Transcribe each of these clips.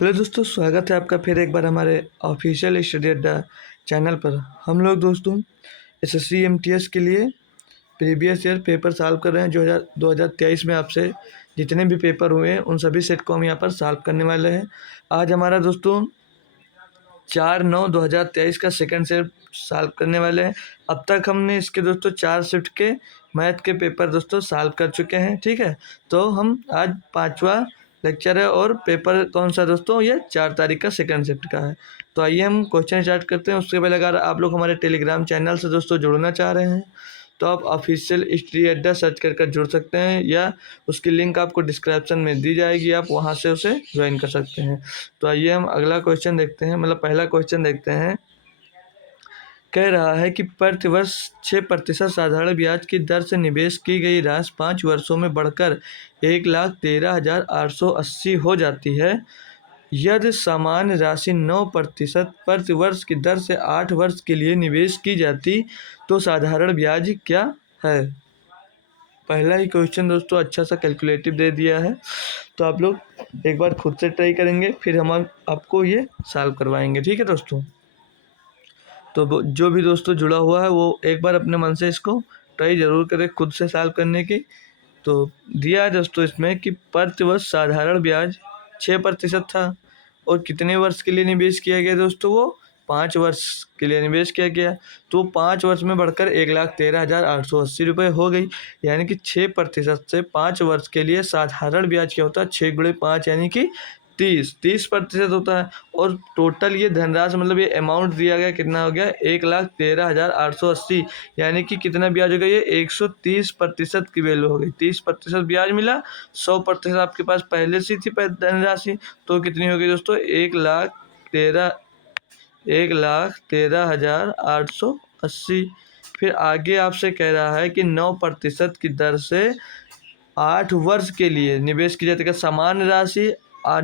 Hello दोस्तों, स्वागत है आपका फिर एक बार हमारे ऑफिशियल स्टडी अड्डा चैनल पर। हम लोग दोस्तों एसएससी एमटीएस के लिए प्रीवियस ईयर पेपर सॉल्व कर रहे हैं। जो 2023 में आपसे जितने भी पेपर हुए हैं उन सभी सेट को हम यहाँ पर सॉल्व करने वाले हैं। आज हमारा दोस्तों 4/9/2023 का सेकंड सेट सॉल्व करने वाले हैं। अब तक हमने इसके दोस्तों 4 शिफ्ट के मैथ के पेपर दोस्तों सॉल्व कर चुके हैं। ठीक है, तो हम आज 5वां लेक्चर है और पेपर कौन सा दोस्तों, ये 4 तारीख का सेकंड शिफ्ट का है। तो आइए हम क्वेश्चन स्टार्ट करते हैं। उसके पहले अगर आप लोग हमारे टेलीग्राम चैनल से दोस्तों जुड़ना चाह रहे हैं तो आप ऑफिशियल स्टडी अड्डा सर्च कर जुड़ सकते हैं, या उसकी लिंक आपको डिस्क्रिप्शन में दी जाएगी, आप वहां से उसे ज्वाइन कर सकते हैं। तो आइए हम अगला क्वेश्चन देखते हैं, मतलब पहला क्वेश्चन देखते हैं। कह रहा है कि प्रतिवर्ष 6% साधारण ब्याज की दर से निवेश की गई राशि 5 वर्षों में बढ़कर 1,13,880 हो जाती है। यदि समान राशि 9% प्रतिवर्ष की दर से 8 वर्ष के लिए निवेश की जाती तो साधारण ब्याज क्या है। पहला ही क्वेश्चन दोस्तों अच्छा सा कैलकुलेटिव दे दिया है, तो आप लोग एक बार खुद से ट्राई करेंगे, फिर हम आपको ये सॉल्व करवाएंगे। ठीक है दोस्तों, तो जो भी दोस्तों जुड़ा हुआ है वो एक बार अपने मन से इसको ट्राई ज़रूर करें खुद से सॉल्व करने की। तो दिया है दोस्तों इसमें कि प्रतिवर्ष साधारण ब्याज 6% था और कितने वर्ष के लिए निवेश किया गया दोस्तों, वो 5 वर्ष के लिए निवेश किया गया। तो 5 वर्ष में बढ़कर 1,13,880 रुपये हो गई। यानी कि 6% से 5 वर्ष के लिए साधारण ब्याज क्या होता है, 6 × 5 यानी कि 30% होता है। और टोटल ये धनराशि मतलब ये अमाउंट दिया गया कितना हो गया, 1,13,880। यानी कि कितना ब्याज हो गया, ये 130% की वैल्यू हो गई। 30% ब्याज मिला, 100% आपके पास पहले से थी धनराशि, तो कितनी हो गई दोस्तों, 1,13,880। फिर आगे आपसे कह रहा है कि 9% की दर से 8 वर्ष के लिए निवेश की जाती है। समान राशि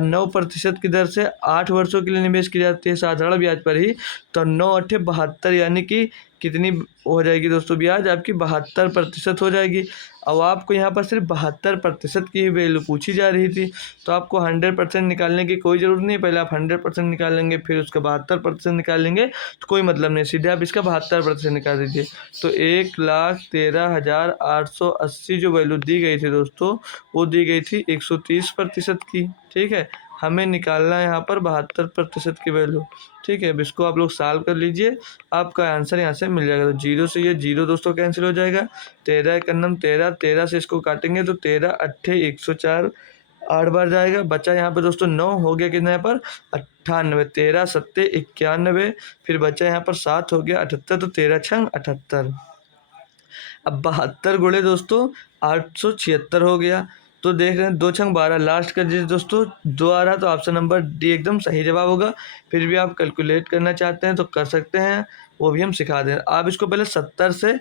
9% की दर से 8 वर्षों के लिए निवेश की जाती है साधारण ब्याज पर ही। तो 9×8 = 72, यानी कि कितनी हो जाएगी दोस्तों ब्याज आपकी, 72% हो जाएगी। अब आपको यहाँ पर सिर्फ 72% की वैल्यू पूछी जा रही थी, तो आपको 100% निकालने की कोई ज़रूरत नहीं। पहले आप 100% निकालेंगे, फिर उसका 72% निकालेंगे, तो कोई मतलब नहीं, सीधे आप इसका 72% निकाल दीजिए। तो 1,13,880 जो वैल्यू दी गई थी दोस्तों, वो दी गई थी 130% की। ठीक है, हमें निकालना है यहाँ पर 72% की वैल्यू। ठीक है, अब इसको आप लोग सॉल्व कर लीजिए, आपका आंसर यहाँ से मिल जाएगा। तो 0 से ये 0 दोस्तों कैंसिल हो जाएगा। 13 × 9 13, 13 से इसको काटेंगे तो 13 8 104, 8 बार जाएगा। बचा यहाँ पर दोस्तों 9 हो गया, कितना यहाँ पर 98, 13 7 91। फिर बचा यहाँ पर 7 हो गया 78, तो 13 × 78। अब 72 गुणे दोस्तों 876 हो गया। तो देख रहे हैं 2 × 12, लास्ट का जी दोस्तों 2 आ रहा, तो ऑप्शन नंबर डी एकदम सही जवाब होगा। फिर भी आप कैलकुलेट करना चाहते हैं तो कर सकते हैं, वो भी हम सिखा दें। आप इसको पहले 70 से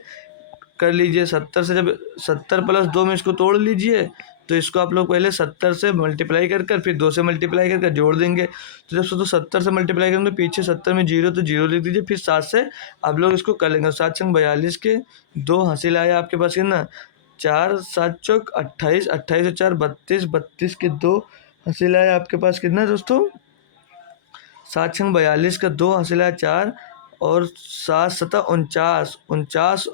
कर लीजिए। 70 से जब 70 + 2 में इसको तोड़ लीजिए, तो इसको आप लोग पहले 70 से मल्टीप्लाई कर फिर 2 से मल्टीप्लाई कर जोड़ देंगे। तो जब 70 से मल्टीप्लाई करेंगे तो पीछे 70 में 0, तो 0 लिख दीजिए। फिर 7 से आप लोग इसको कर लेंगे। 7 × 42 के 2 हासिल आया आपके पास कितना, 4 7 चौक 28, 28 और 4 32, 32 के 2 हासिल आया आपके पास कितना दोस्तों, 7 × 42 का 2 हासिल आया 4, और 7 7 49, 49,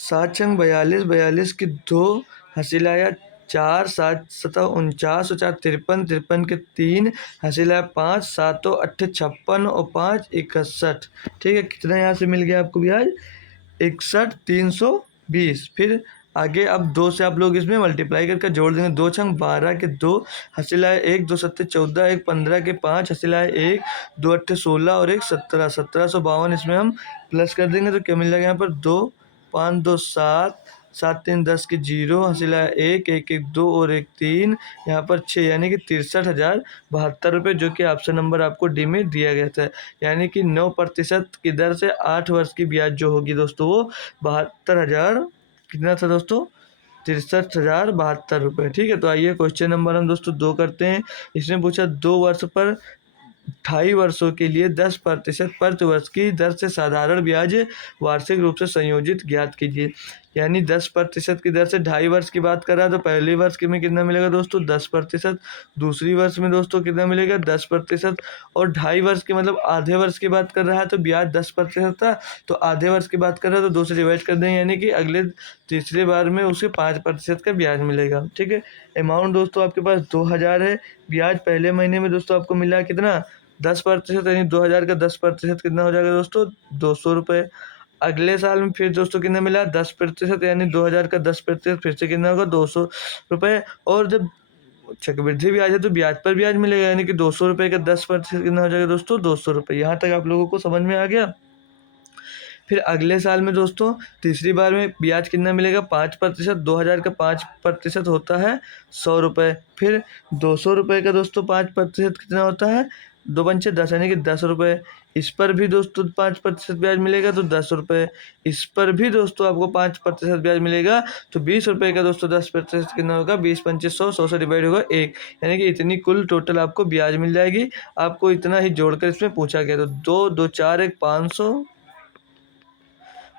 7 × 42, 42 के 2 हासिल आया 4, 7 7 49 और 4 53, 53 के 3 हासिल आया 5, 7 8 56 और 5 61। ठीक है, कितना यहाँ से मिल गया आपको ब्याज, 61,320। फिर आगे अब 2 से आप लोग इसमें मल्टीप्लाई करके जोड़ देंगे। 2 × 12 के 2 हासिल आए 1, 2 7 14, 1 15 के 5 हासिल आए 1, 2 8 16 और 1 17, 1752। इसमें हम प्लस कर देंगे तो क्या मिल जाएगा यहाँ पर, 2 5 2 7, 7 3 10 के 0 हासिल आया 1, 1 1 2 और 1 3, यहाँ पर 6, यानी कि 63,072 रुपये, जो कि ऑप्शन नंबर आपको डी में दिया गया था। यानी कि 9% की दर से 8 वर्ष की ब्याज जो होगी दोस्तों, वो 72,000 कितना था दोस्तों, 63,072 रुपये। ठीक है, तो आइए क्वेश्चन नंबर हम दोस्तों 2 करते हैं। इसमें पूछा 2 वर्ष पर 28 वर्षों के लिए 10% प्रति वर्ष की दर से साधारण ब्याज वार्षिक रूप से संयोजित ज्ञात कीजिए। यानी 10% की दर से 2.5 वर्ष की बात कर रहा है तो पहले वर्ष के में कितना मिलेगा दोस्तों 10%, दूसरी वर्ष में दोस्तों कितना मिलेगा 10%, और 2.5 वर्ष के मतलब आधे वर्ष की बात कर रहा है तो ब्याज 10% था, तो आधे वर्ष की बात कर रहा है तो 2 से डिवाइड कर देंगे, यानी कि अगले तीसरे बार में उसे 5% का ब्याज मिलेगा। ठीक है, अमाउंट दोस्तों आपके पास 2000 है, ब्याज पहले महीने में दोस्तों आपको मिला कितना 10%, यानी 2000 का 10% कितना हो जाएगा दोस्तों 200 रुपये। अगले साल में फिर दोस्तों कितना मिला 10%, यानी 2000 का 10% फिर से कितना होगा 200 रुपये। और जब चक्रवृद्धि ब्याज है तो ब्याज पर ब्याज मिलेगा, यानी कि 200 रुपये का 10% कितना हो जाएगा दोस्तों 200 रुपये। यहाँ तक आप लोगों को समझ में आ गया। फिर अगले साल में दोस्तों तीसरी बार में ब्याज कितना मिलेगा 5%, 2000 का 5% होता है 100 रुपये। फिर 200 रुपये का दोस्तों 5% कितना होता है 2×5 = 10, यानी कि 10 रुपये। इस पर भी दोस्तों 5% ब्याज मिलेगा तो 10 रुपये। इस पर भी दोस्तों आपको 5% ब्याज मिलेगा तो 20 रुपये का दोस्तों 10% कितना होगा 20×5 = 100, 100 से डिवाइड होगा 1, यानी कि इतनी कुल टोटल आपको ब्याज मिल जाएगी। आपको इतना ही जोड़कर इसमें पूछा गया, तो 2 2 4 1 500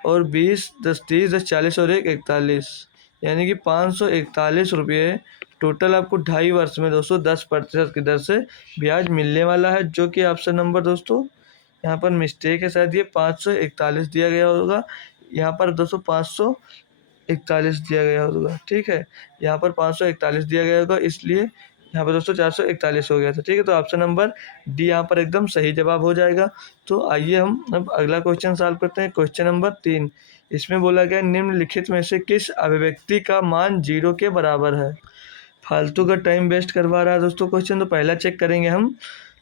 और 20 10 30 10 40 और 1 41, यानी कि 541 रुपये टोटल आपको 2.5 वर्ष में दोस्तों 10% की दर से ब्याज मिलने वाला है, जो कि ऑप्शन नंबर दोस्तों यहाँ पर मिस्टेक है, शायद ये 541 दिया गया होगा, यहाँ पर दोस्तों 541 दिया गया होगा। ठीक है, यहाँ पर 541 दिया गया होगा, इसलिए यहाँ पर दोस्तों 441 हो गया था। ठीक है, तो ऑप्शन नंबर डी यहाँ पर एकदम सही जवाब हो जाएगा। तो आइए हम अब अगला क्वेश्चन सॉल्व करते हैं। क्वेश्चन नंबर 3, इसमें बोला गया निम्नलिखित में से किस अभिव्यक्ति का मान 0 के बराबर है। फालतू का टाइम वेस्ट करवा रहा है दोस्तों क्वेश्चन, तो पहला चेक करेंगे हम।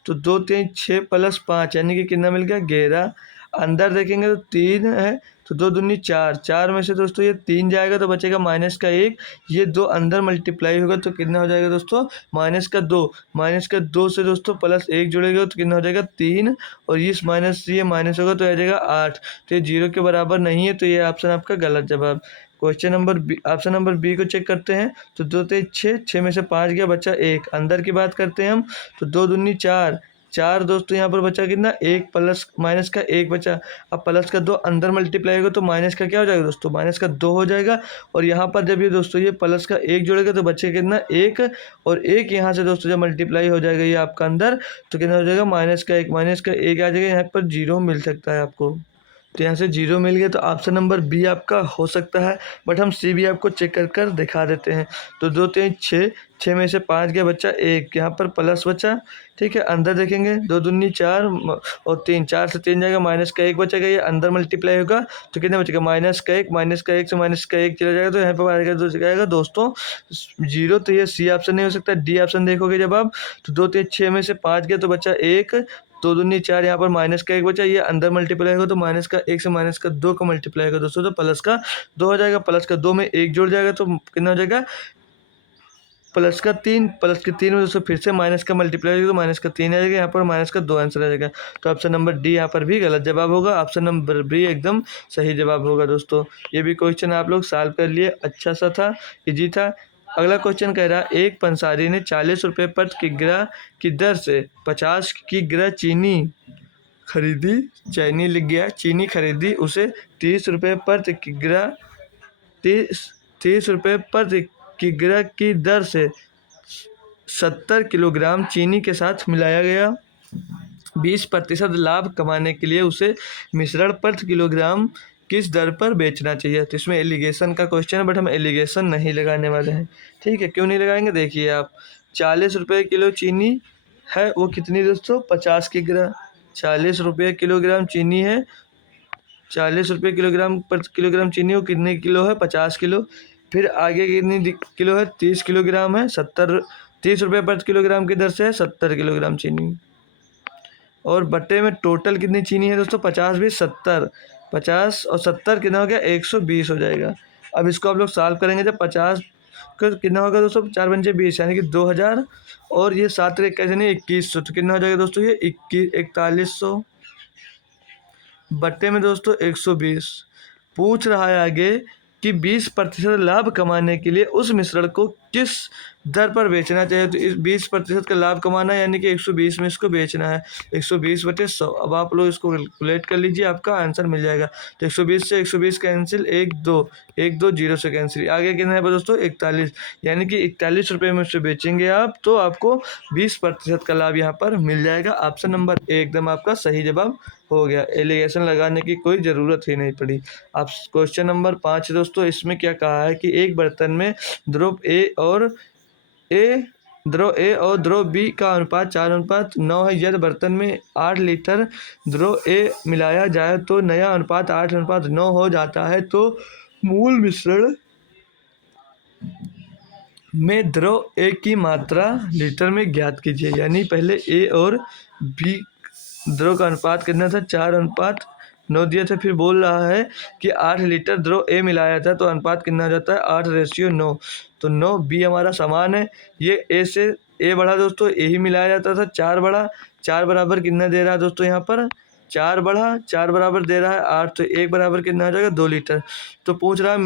तो 2 3 6 + 5 यानी कि कितना मिल गया 11। अंदर देखेंगे तो 3 है, तो 2 दूनी 4, 4 में से दोस्तों ये 3 जाएगा तो बचेगा -1, ये 2 अंदर मल्टीप्लाई होगा तो कितना हो जाएगा दोस्तों -2, -2 से दोस्तों +1 जुड़ेगा तो कितना हो जाएगा 3, और इस माइनस ये माइनस होगा तो आ जाएगा 8, तो ये 0 के बराबर नहीं है, तो ये ऑप्शन आपका गलत जवाब। Question number B, option number B को चेक करते हैं। तो 2 3 6, 6 में से 5 गया, बचा 1। अंदर की बात करते हैं हम, तो 2 दूनी 4, 4 दोस्तों यहाँ पर बचा कितना 1, प्लस माइनस का 1 बचा। अब प्लस का 2 अंदर मल्टीप्लाई होगा तो माइनस का क्या हो जाएगा दोस्तों माइनस का 2 हो जाएगा। और यहाँ पर जब ये दोस्तों ये प्लस का 1 जोड़ेगा तो बचेगा कितना 1, और 1 यहाँ से दोस्तों जब मल्टीप्लाई हो जाएगा ये आपका अंदर, तो कितना हो जाएगा -1 आ जाएगा। यहाँ पर 0 मिल सकता है आपको, तो यहाँ से 0 मिल गया, तो ऑप्शन नंबर बी आपका हो सकता है। बट हम सी भी आपको चेक कर कर दिखा देते हैं। तो 2 3 6, 6 में से 5 गया, बच्चा 1, यहाँ पर प्लस बचा। ठीक है, अंदर देखेंगे 2 दूनी 4 और 3, 4 से 3 जाएगा, -1 बचेगा, ये अंदर मल्टीप्लाई होगा तो कितना बचेगा -1 से -1 चला जाएगा, तो यहाँ पर आएगा जाएगा दोस्तों 0। तो ये सी ऑप्शन नहीं हो सकता, डी ऑप्शन देखोगे जब आप, तो 2 3 6 में से 5 गया तो बचा 1, 2 दूनी 4, यहाँ पर -1 बचा, ये अंदर मल्टीप्लाई होगा तो -1 से -2 का मल्टीप्लाई होगा दोस्तों, तो +2 हो जाएगा। +2 में 1 जुड़ जाएगा तो कितना हो जाएगा +3, +3 में दोस्तों फिर से माइनस का मल्टीप्लाई होगा तो -3 आ जाएगा, यहाँ पर -2 आंसर आ जाएगा। तो ऑप्शन नंबर डी यहाँ पर भी गलत जवाब होगा, ऑप्शन नंबर बी एकदम सही जवाब होगा दोस्तों। ये भी क्वेश्चन आप लोग सॉल्व कर लिए, अच्छा सा था, ईजी था। अगला क्वेश्चन कह रहा है एक पंसारी ने 40 रुपये प्रति किग्रा की दर से 50 किग्रा चीनी खरीदी, चीनी लिख गया, चीनी खरीदी, उसे 30 रुपये प्रति किग्रा 30 रुपये प्रति किग्रा की दर से 70 किलोग्राम चीनी के साथ मिलाया गया। 20% लाभ कमाने के लिए उसे मिश्रण प्रति किलोग्राम किस दर पर बेचना चाहिए। तो इसमें एलिगेशन का क्वेश्चन है, बट हम एलिगेशन नहीं लगाने वाले हैं। ठीक है, क्यों नहीं लगाएंगे, देखिए आप 40 रुपये किलो चीनी है, वो कितनी दोस्तों 50 किग्रा, 40 रुपये किलोग्राम चीनी है, 40 रुपये किलोग्राम प्रति किलोग्राम चीनी, वो कितने किलो है 50 किलो। फिर आगे कितनी किलो है 30 किलोग्राम है, 30 रुपये प्रति किलोग्राम की दर से है 70 किलोग्राम चीनी। और बट्टे में टोटल कितनी चीनी है दोस्तों 50 20 70, 50 और 70 कितना हो गया 120 हो जाएगा। अब इसको आप लोग सॉल्व करेंगे जब 50 का कितना होगा दोस्तों 4 पंजे 20, यानी कि 2000, और ये 7 कैसे नहीं 2100, तो कितना हो जाएगा दोस्तों ये 4100 बट्टे में दोस्तों 120। पूछ रहा है आगे कि 20% लाभ कमाने के लिए उस मिश्रण को किस दर पर बेचना चाहिए। तो इस 20% का लाभ कमाना है, यानी कि 120 में इसको बेचना है, 120/100। अब आप लोग इसको कैलकुलेट कर लीजिए, आपका आंसर मिल जाएगा। तो 120 से 120 कैंसिल, 1 2 0 से कैंसिल, आगे कितना है दोस्तों 41, यानी कि 41 रुपये में उससे बेचेंगे आप, तो आपको 20% का लाभ यहाँ पर मिल जाएगा। ऑप्शन नंबर ए एकदम आपका सही जवाब हो गया, एलिगेशन लगाने की कोई ज़रूरत ही नहीं पड़ी। अब क्वेश्चन नंबर 5 दोस्तों, इसमें क्या कहा है कि एक बर्तन में द्रव ए और द्रव बी का अनुपात 4:9 है। यदि बर्तन में 8 लीटर द्रव ए मिलाया जाए तो नया अनुपात 8:9 हो जाता है, तो मूल मिश्रण में द्रव ए की मात्रा लीटर में ज्ञात कीजिए। यानी पहले ए और बी द्रव का अनुपात कितना था, 4:9 दिया था, फिर बोल रहा है कि 8 लीटर द्रव ए मिलाया था, तो अनुपात कितना हो जाता है 8:9। तो 9 बी हमारा समान है, ये ए से ए बढ़ा दोस्तों, ए ही मिलाया जाता था, 4 बढ़ा, 4 बराबर कितना दे रहा है दोस्तों यहाँ पर 4 बढ़ा, 4 बराबर दे रहा है 8, तो 1 बराबर कितना हो जाएगा 2 लीटर। तो पूछ रहा है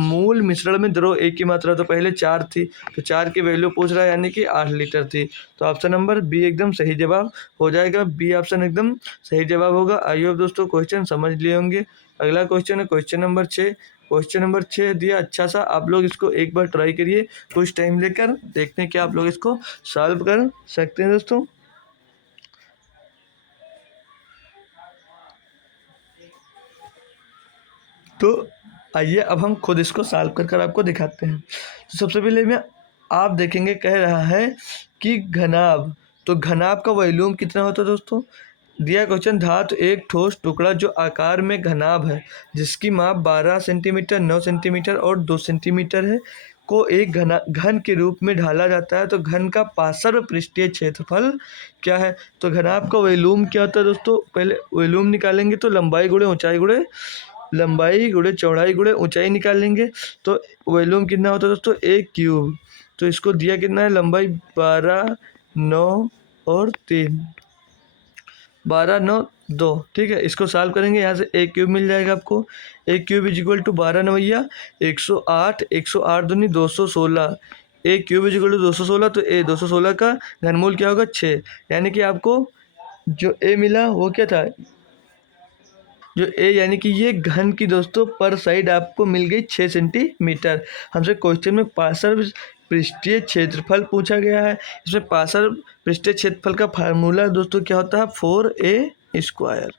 मूल मिश्रण में द्रव ए की मात्रा, तो पहले 4 थी, तो 4 की वैल्यू पूछ रहा है, यानी कि 8 लीटर थी। तो ऑप्शन नंबर बी एकदम सही जवाब हो जाएगा, बी ऑप्शन एकदम सही जवाब होगा। आई होप दोस्तों क्वेश्चन समझ लिए होंगे। अगला क्वेश्चन है क्वेश्चन नंबर 6। क्वेश्चन नंबर 6 दिया अच्छा सा, आप लोग इसको एक बार ट्राई करिए, कुछ टाइम लेकर देखते हैं कि आप लोग इसको सॉल्व कर सकते हैं दोस्तों। तो आइए अब हम खुद इसको सॉल्व कर आपको दिखाते हैं। तो सबसे पहले में आप देखेंगे, कह रहा है कि घनाभ, तो घनाभ का वॉल्यूम कितना होता है दोस्तों। दिया क्वेश्चन, धातु एक ठोस टुकड़ा जो आकार में घनाभ है, जिसकी माप 12 सेंटीमीटर, 9 सेंटीमीटर और 2 सेंटीमीटर है, को एक घन के रूप में ढाला जाता है, तो घन का पार्श्व पृष्ठीय क्षेत्रफल क्या है। तो घनाभ का वॉल्यूम क्या होता है दोस्तों, पहले वॉल्यूम निकालेंगे तो लंबाई गुणे चौड़ाई गुणे ऊंचाई निकालेंगे, तो वॉल्यूम कितना होता है दोस्तों 1 क्यूब। तो इसको दिया कितना है, लंबाई 12, 9 और 3, 12, 9, 2, ठीक है। इसको सॉल्व करेंगे, यहाँ से 1 क्यूब मिल जाएगा आपको। 1 क्यूब इजिक्वल टू 12 9 108, 108 दूनी 216, 1 क्यूब इजिक्वल टू 216, तो 216 का घनमूल क्या होगा 6, यानी कि आपको जो ए मिला वो क्या था, जो ए यानी कि ये घन की दोस्तों पर साइड आपको मिल गई 6 सेंटीमीटर। हमसे क्वेश्चन में पार्श्व पृष्ठीय क्षेत्रफल पूछा गया है। इसमें पार्श्व पृष्ठीय क्षेत्रफल का फार्मूला दोस्तों क्या होता है 4a²,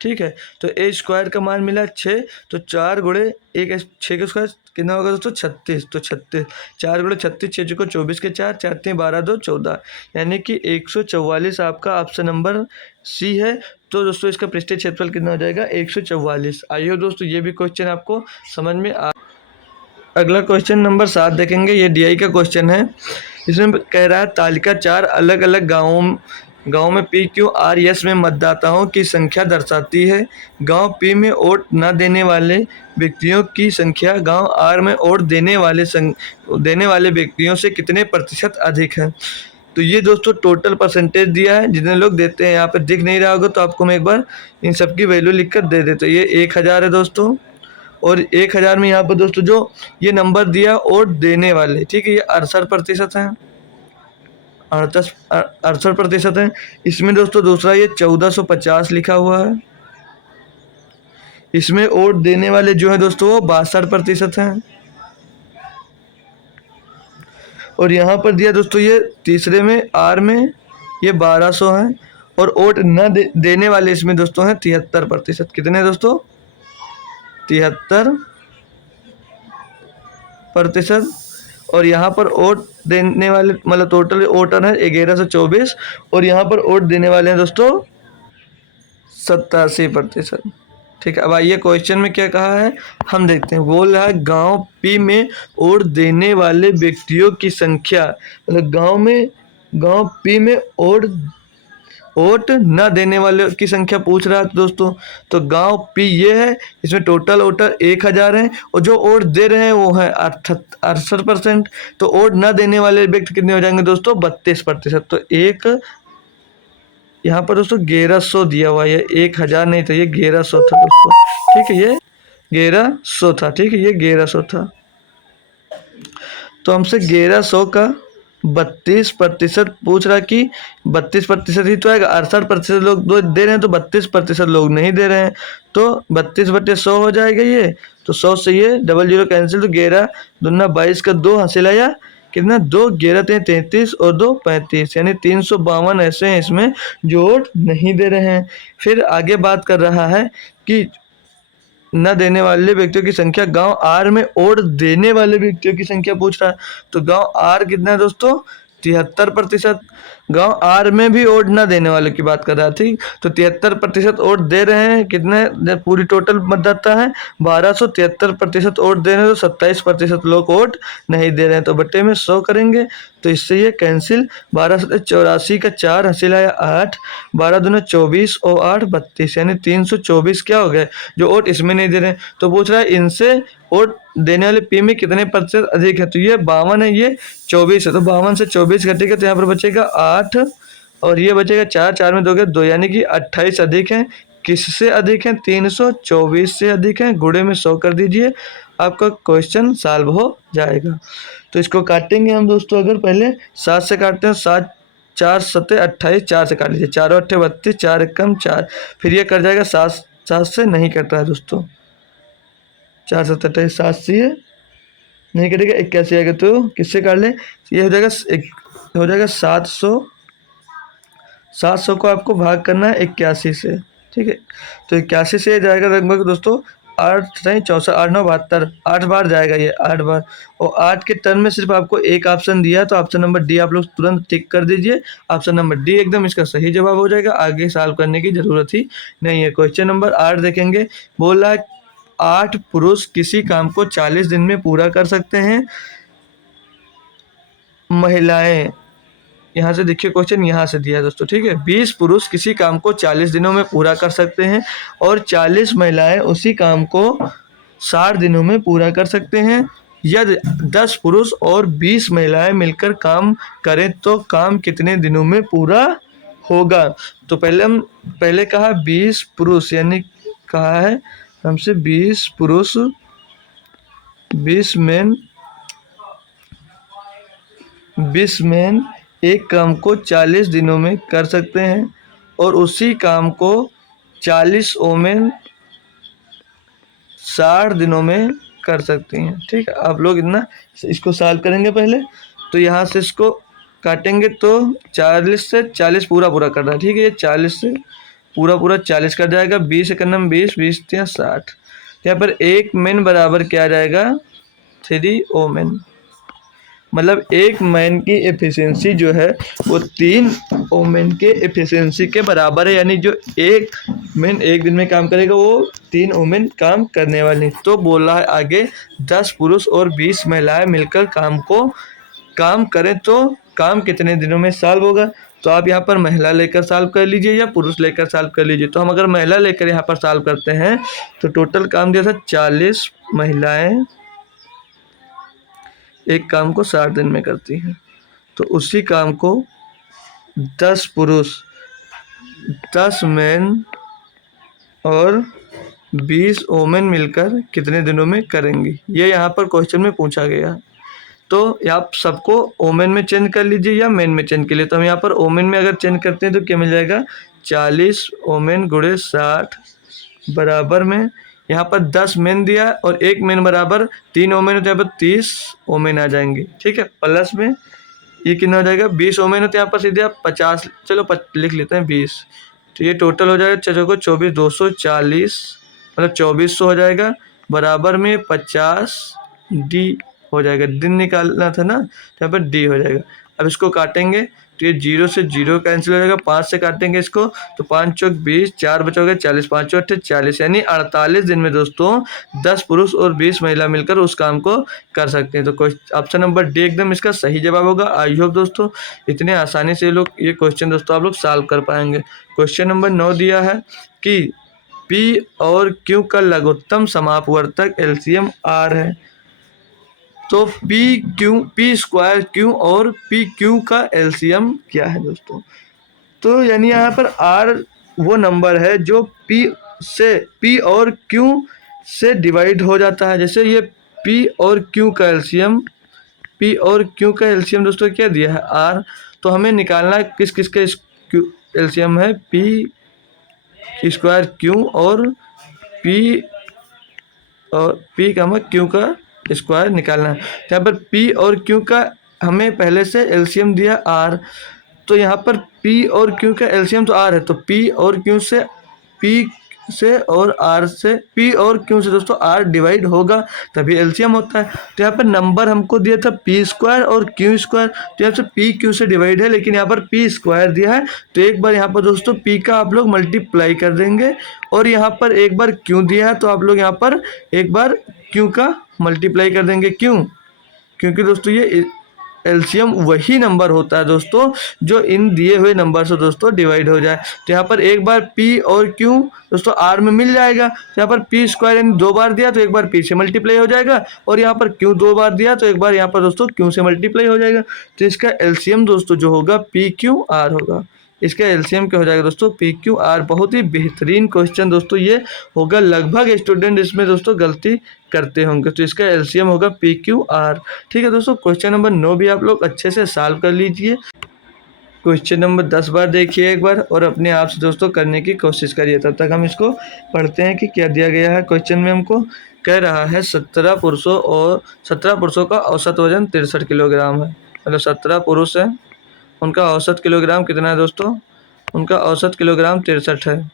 ठीक है। तो ए स्क्वायर का मान मिला 6, तो 4 गुणे 1 6 का स्क्वायर कितना होगा दोस्तों 36, तो 36, 4 गुणे 36, 6 चौको 24 के 4, 4 3 12 2 14, यानी कि 144 आपका ऑप्शन नंबर सी है। तो दोस्तों इसका पृष्ठीय क्षेत्रफल कितना हो जाएगा 144। आइए दोस्तों ये भी क्वेश्चन आपको समझ में आ। अगला क्वेश्चन नंबर 7 देखेंगे, ये डीआई का क्वेश्चन है। इसमें कह रहा है तालिका 4 अलग अलग गाँव में PQRS में मतदाताओं की संख्या दर्शाती है। गांव P में वोट न देने वाले व्यक्तियों की संख्या गांव R में वोट देने वाले व्यक्तियों से कितने प्रतिशत अधिक है। तो ये दोस्तों टोटल परसेंटेज दिया है, जितने लोग देते हैं, यहाँ पे दिख नहीं रहा होगा तो आपको मैं एक बार इन सब की वैल्यू लिख कर दे देता हूँ। ये 1000 है दोस्तों, और 1000 में यहाँ पर दोस्तों जो ये नंबर दिया वोट देने वाले, ठीक है, ये 68% है, 68% है। इसमें दोस्तों दूसरा ये 1450 लिखा हुआ है। इसमें वोट देने वाले जो है दोस्तों वो 62% हैं। और यहाँ पर दिया दोस्तों ये तीसरे में आर में ये 1200 है, और वोट न देने वाले इसमें दोस्तों हैं 73%। कितने दोस्तों 73%। और यहाँ पर वोट देने वाले मतलब टोटल वोटर है 1124, और यहाँ पर वोट देने वाले हैं दोस्तों 87%, ठीक है। अब आइए क्वेश्चन में क्या कहा है हम देखते हैं। बोल रहा है गांव पी में वोट देने वाले व्यक्तियों की संख्या, मतलब गांव पी में वोट न देने वाले की संख्या पूछ रहा है दोस्तों। तो गांव पी ये है, इसमें टोटल वोटर 1000 हैं, और जो वोट दे रहे हैं वो है 68%। तो वोट न देने वाले व्यक्ति कितने हो जाएंगे दोस्तों 32%। तो एक यहाँ पर दोस्तों 1100 दिया हुआ है, 1000 नहीं था, ये 1100 था दोस्तों, ठीक है, ये 1100 था, ठीक है, ये 1100 था। तो हमसे 1100 का 32% पूछ रहा कि 32% ही तो आएगा। 68% लोग दे रहे हैं तो 32% लोग नहीं दे रहे हैं। तो 32/100 हो जाएगा ये। तो 100 से ये डबल जीरो कैंसिल, तो 11 दूना 22 का 2 हासिल आया कितना, 2 11 33 और 2 35, यानी 352 ऐसे हैं इसमें जो वोट नहीं दे रहे हैं। फिर आगे बात कर रहा है कि न देने वाले व्यक्तियों की संख्या, गांव आर में वोट देने वाले व्यक्तियों की संख्या पूछ रहा है। तो गांव आर कितना है दोस्तों, 73%। गांव आर में भी वोट न देने वाले की बात कर रहा थी, तो 73% वोट दे रहे हैं। कितने पूरी टोटल मतदाता है 1273% वोट दे रहे हैं, तो 27% लोग वोट नहीं दे रहे हैं। तो बट्टे में 100 करेंगे तो इससे ये कैंसिल। 1284 का 4 हासिल आया 8, 12 दूना 24 और 8 32, यानी 324 क्या हो गए जो वोट इसमें नहीं दे रहे हैं। तो पूछ रहा है इनसे वोट देने वाले पी में कितने प्रतिशत अधिक है, तो ये 52 है, ये 24 है। तो 52 से 24 घटेगा तो यहाँ पर बचेगा 8 और ये बचेगा 4, 4 में 2 गए 2, यानी कि 28 अधिक है। किससे अधिक है, 324 से अधिक है। गुणे में 100 कर दीजिए, आपका क्वेश्चन सॉल्व हो जाएगा। तो इसको काटेंगे हम दोस्तों, अगर पहले 7 से काटते हैं, 7 4 7 28, 4 से काट लीजिए, 4 8 32, 4 1 4, फिर ये कर जाएगा 7 7 से नहीं कट रहा है दोस्तों, 4 7 28, 7 से ये नहीं कटेगा, 81 आएगा। तो किससे काट लें, ये हो जाएगा हो जाएगा 700, 700 को आपको भाग करना है 81 से, ठीक है। तो 81 से जाएगा लगभग दोस्तों 8 नहीं 64, 8 9 72, 8 बार जाएगा ये, 8 बार। और 8 के टर्म में सिर्फ आपको एक ऑप्शन दिया है, तो ऑप्शन नंबर डी आप लोग तुरंत टिक कर दीजिए। ऑप्शन नंबर डी एकदम इसका सही जवाब हो जाएगा, आगे सॉल्व करने की जरूरत ही नहीं है। क्वेश्चन नंबर 8 देखेंगे, बोल रहा है 8 पुरुष किसी काम को 40 दिन में पूरा कर सकते हैं, महिलाएं, यहाँ से देखिए क्वेश्चन यहाँ से दिया है दोस्तों, ठीक है। 20 पुरुष किसी काम को 40 दिनों में पूरा कर सकते हैं और 40 महिलाएं उसी काम को 60 दिनों में पूरा कर सकते हैं। यदि 10 पुरुष और 20 महिलाएं मिलकर काम करें तो काम कितने दिनों में पूरा होगा। तो पहले कहा 20 पुरुष, यानी कहा है हमसे 20 पुरुष 20 मैन एक काम को 40 दिनों में कर सकते हैं और उसी काम को 40 वोमेन 60 दिनों में कर सकती हैं, ठीक है। आप लोग इतना इसको सॉल्व करेंगे पहले, तो यहाँ से इसको काटेंगे तो 40 से 40 पूरा करना है, ठीक है। ये 40 से पूरा 40 कर जाएगा, 20 से करना 20 20 या 60। यहाँ पर एक मैन बराबर क्या आ जाएगा, 3 वोमेन, मतलब एक मैन की एफिशिएंसी जो है वो 3 वोमेन के एफिशिएंसी के बराबर है, यानी जो एक मैन एक दिन में काम करेगा वो 3 वोमेन काम करने वाली। तो बोल रहा है आगे 10 पुरुष और 20 महिलाएं मिलकर काम करें तो काम कितने दिनों में सॉल्व होगा। तो आप यहाँ पर महिला लेकर सॉल्व कर लीजिए या पुरुष लेकर सॉल्व कर लीजिए। तो हम अगर महिला लेकर यहाँ पर सॉल्व करते हैं तो टोटल काम दिया था 40 महिलाएं एक काम को 60 दिन में करती हैं, तो उसी काम को 10 पुरुष 10 मैन और 20 वोमेन मिलकर कितने दिनों में करेंगी, ये यहाँ पर क्वेश्चन में पूछा गया। तो आप सबको वोमेन में चेंज कर लीजिए या मैन में चेंज कर लिए। तो हम यहाँ पर वोमेन में अगर चेंज करते हैं तो क्या मिल जाएगा, 40 वोमेन गुणे 60 बराबर में यहाँ पर 10 मैन दिया और एक मैन बराबर 3 वोमेन होते हैं, यहाँ पर 30 वोमेन आ जाएंगे, ठीक है। प्लस में ये कितना हो जाएगा, 20 वोमेन होते हैं यहाँ पर सीधे आप 50, चलो लिख लेते हैं 20, तो ये टोटल हो जाएगा चलो को 24 240, मतलब 2400 हो जाएगा, बराबर में 50 डी हो जाएगा। दिन निकालना था ना, तो यहाँ पर डी हो जाएगा। अब इसको काटेंगे तो ये 0 से 0 कैंसिल हो जाएगा, 5 से काटेंगे इसको तो 5 चौक 20, 4 बचोगे 40, 5 चौक 40, यानी 48 दिन में दोस्तों 10 पुरुष और 20 महिला मिलकर उस काम को कर सकते हैं। तो ऑप्शन नंबर डी एकदम इसका सही जवाब होगा। आई होप दोस्तों इतने आसानी से लोग ये क्वेश्चन दोस्तों आप लोग सॉल्व कर पाएंगे। क्वेश्चन नंबर 9 दिया है कि पी और क्यू का लघुत्तम समापवर्तक एलसीएम आर है, तो पी स्क्वायर क्यू और पी क्यू का एलसीएम क्या है दोस्तों। तो यानी यहाँ पर आर वो नंबर है जो पी और क्यू से डिवाइड हो जाता है। जैसे ये पी और क्यू का एलसीएम P और Q का एलसीएम दोस्तों क्या दिया है R, तो हमें निकालना है किस किस का एलसीएम है P स्क्वायर Q और P का हमें Q का स्क्वायर निकालना है। यहाँ पर P और Q का हमें पहले से एलसीएम दिया R, तो यहाँ पर P और Q का एलसीएम तो R है, तो P और Q से P से और R से P और Q से दोस्तों R डिवाइड होगा तभी एलसीएम होता है। तो यहाँ पर नंबर हमको दिया था P स्क्वायर और Q स्क्वायर, तो यहाँ से P Q से डिवाइड है, लेकिन यहाँ पर P स्क्वायर दिया है, तो एक बार यहाँ पर दोस्तों P का आप लोग मल्टीप्लाई कर देंगे और यहाँ पर एक बार Q दिया है तो आप लोग यहाँ पर एक बार Q का मल्टीप्लाई कर देंगे। क्यों? क्योंकि दोस्तों ये एलसीएम वही नंबर होता है दोस्तों जो इन दिए हुए नंबर से दोस्तों डिवाइड हो जाए। तो यहाँ पर एक बार P और Q दोस्तों R में मिल जाएगा, तो यहाँ पर P स्क्वायर यानी 2 बार दिया तो एक बार P से मल्टीप्लाई हो जाएगा, और यहाँ पर Q 2 बार दिया तो एक बार यहाँ पर दोस्तों Q से मल्टीप्लाई हो जाएगा। तो इसका एलसीएम दोस्तों जो होगा PQR होगा। इसका एलसीएम क्या हो जाएगा दोस्तों PQR। बहुत ही बेहतरीन क्वेश्चन दोस्तों ये होगा, लगभग स्टूडेंट इसमें दोस्तों गलती करते होंगे, तो इसका एलसीएम होगा PQR। ठीक है दोस्तों, क्वेश्चन नंबर 9 भी आप लोग अच्छे से सॉल्व कर लीजिए। क्वेश्चन नंबर 10 बार देखिए एक बार और अपने आप से दोस्तों करने की कोशिश करिए। तब तक हम इसको पढ़ते हैं कि क्या दिया गया है। क्वेश्चन में हमको कह रहा है 17 पुरुषों का औसत वजन 63 किलोग्राम है। मतलब 17 पुरुष हैं, उनका औसत किलोग्राम कितना है दोस्तों? उनका औसत किलोग्राम 63 है।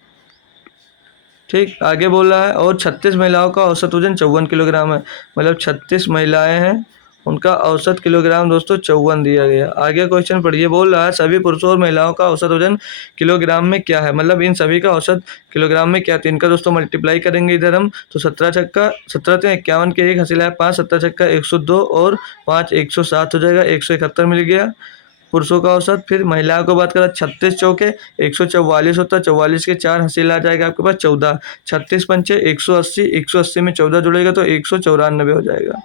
ठीक, आगे बोल रहा है और 36 महिलाओं का औसत वजन 54 किलोग्राम है। मतलब 36 महिलाएं हैं, उनका औसत किलोग्राम दोस्तों 54 दिया गया। आगे क्वेश्चन पढ़िए, बोल रहा है सभी पुरुषों और महिलाओं का औसत वजन किलोग्राम में क्या है। मतलब इन सभी का औसत किलोग्राम में क्या है, तो इनका दोस्तों मल्टीप्लाई करेंगे इधर हम, तो 17 छक्का 17 तो 51 के एक हसीला है 5, 17 छक्का 102 और 5 107 हो जाएगा, 171 मिल गया पुरुषों का औसत। फिर महिलाओं को बात करा 36 चौके 144 होता है, 44 के 4 हसीला आ जाएगा आपके पास 14, 36 पंचे 180, 180 में 14 जुड़ेगा तो 194 हो जाएगा।